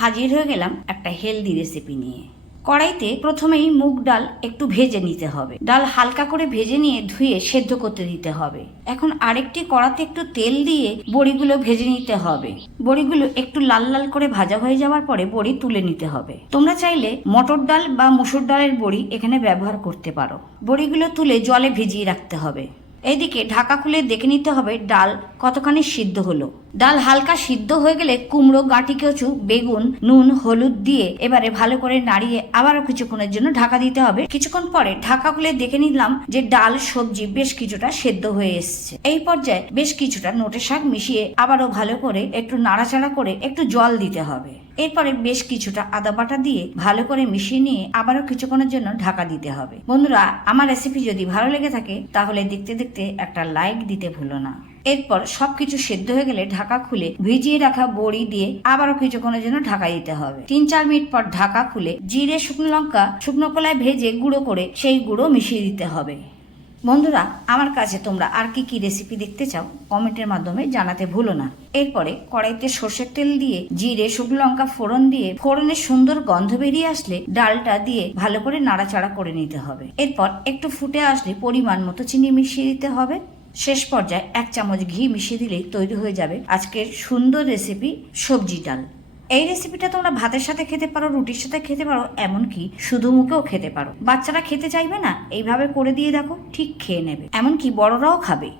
হাজির হয়ে গেলাম একটা হেলদি রেসিপি নিয়ে। কড়াইতে প্রথমেই মুগ ডাল একটু ভেজে নিতে হবে। ডাল হালকা করে ভেজে নিয়ে ধুয়ে সেদ্ধ করতে দিতে হবে। এখন আরেকটি কড়াতে একটু তেল দিয়ে বড়িগুলো ভেজে নিতে হবে। বড়িগুলো একটু লাল লাল করে ভাজা হয়ে যাওয়ার পরে বড়ি তুলে নিতে হবে। তোমরা চাইলে মটর ডাল বা মসুর ডালের বড়ি এখানে ব্যবহার করতে পারো। বড়িগুলো তুলে জলে ভিজিয়ে রাখতে হবে। এইদিকে ঢাকা খুলে দেখে নিতে হবে ডাল কতখানি সিদ্ধ হলো। ডাল হালকা সিদ্ধ হয়ে গেলে কুমড়ো, গাঁটি কচু, বেগুন, নুন, হলুদ দিয়ে এবারে ভালো করে নাড়িয়ে আবারও কিছুক্ষণের জন্য ঢাকা দিতে হবে। কিছুক্ষণ পরে ঢাকা খুলে দেখে নিলাম যে ডাল, সবজি বেশ কিছুটা সেদ্ধ হয়ে এসছে। এই পর্যায়ে বেশ কিছুটা নোটে শাক মিশিয়ে আবারও ভালো করে একটু নাড়াচাড়া করে একটু জল দিতে হবে। এরপরে বেশ কিছুটা আদা বাটা দিয়ে ভালো করে মিশিয়ে নিয়ে আবারও কিছুক্ষণের জন্য ঢাকা দিতে হবে। বন্ধুরা, আমার রেসিপি যদি ভালো লেগে থাকে তাহলে দেখতে দেখতে একটা লাইক দিতে ভুলো না। এরপর সবকিছু সেদ্ধ হয়ে গেলে ঢাকা খুলে ভিজিয়ে রাখা বড়ি দিয়ে আবারও কিছুক্ষণের জন্য ঢাকা দিতে হবে। 3-4 মিনিট পর ঢাকা খুলে জিরে, শুকনো লঙ্কা শুকনো কলায় ভেজে গুঁড়ো করে সেই গুঁড়ো মিশিয়ে দিতে হবে। বন্ধুরা, আমার কাছে তোমরা আর কি কি রেসিপি দেখতে চাও কমেন্টের মাধ্যমে জানাতে ভুলো না। এরপরে কড়াইতে সর্ষের তেল দিয়ে জিরে, শুকনো লঙ্কা ফোড়ন দিয়ে ফোড়নের সুন্দর গন্ধ বেরিয়ে আসলে ডালটা দিয়ে ভালো করে নাড়াচাড়া করে নিতে হবে। এরপর একটু ফুটে আসলে পরিমাণ মতো চিনি মিশিয়ে দিতে হবে। শেষ পর্যায়ে 1 চামচ ঘি মিশিয়ে দিলেই তৈরি হয়ে যাবে আজকের সুন্দর রেসিপি সবজি ডাল। এই রেসিপিটা তোমরা ভাতের সাথে খেতে পারো, রুটির সাথে খেতে পারো, এমনকি শুধু মুখেও খেতে পারো। বাচ্চারা খেতে চাইবে না, এইভাবে করে দিয়ে দেখো, ঠিক খেয়ে নেবে, এমনকি বড়রাও খাবে।